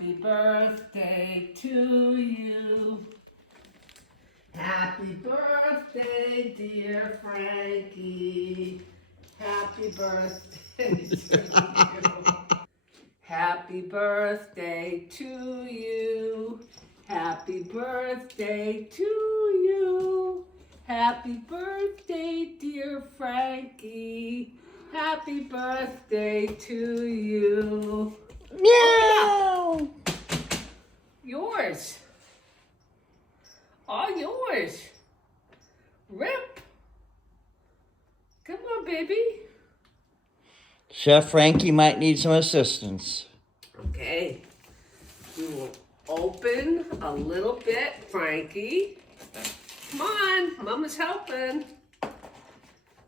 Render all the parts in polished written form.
Happy birthday to you. Happy birthday, dear Frankie. Happy birthday to you. Happy birthday to you. Happy birthday to you. Happy birthday, dear Frankie. Happy birthday to you. Meow! Yours. All yours. Rip. Come on, baby. Chef Frankie might need some assistance. Okay. We will open a little bit, Frankie. Come on, Mama's helping.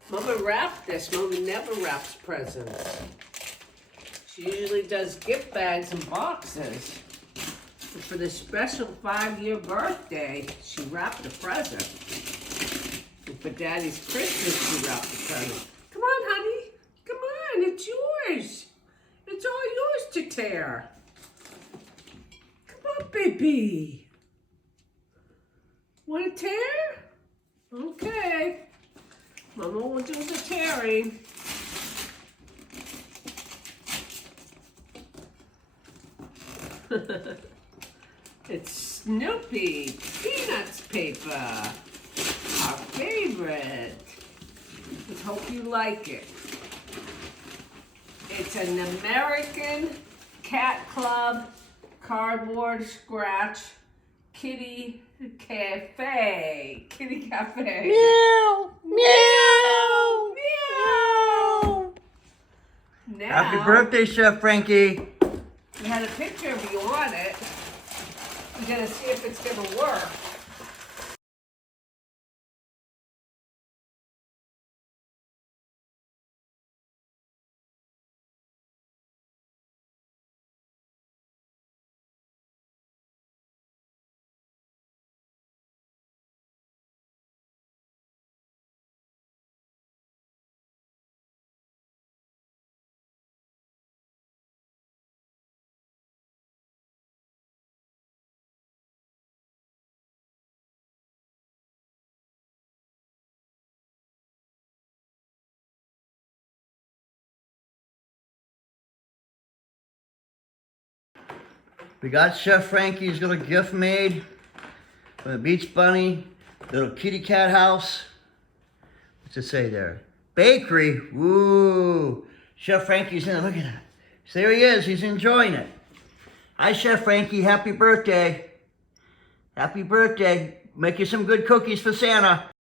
Mama wrapped this. Mama never wraps presents. She usually does gift bags and boxes. But for this special 5-year birthday, she wrapped a present. And for Daddy's Christmas, she wrapped a present. Come on, honey. Come on, it's yours. It's all yours to tear. Come on, baby. Want to tear? Okay. Mama will do the tearing. It's Snoopy Peanuts paper, our favorite. We hope you like it. It's an American Cat Club cardboard scratch kitty cafe. Kitty cafe. Meow! Meow! Meow! Now, Happy birthday, Chef Frankie. we had a picture of you on it. We're gonna see if it's gonna work. We got Chef Frankie's little gift made from the Beach Bunny, little kitty cat house. What's it say there? Bakery. Woo! Chef Frankie's in it. Look at that. So there he is. He's enjoying it. Hi, Chef Frankie. Happy birthday. Happy birthday. Make you some good cookies for Santa.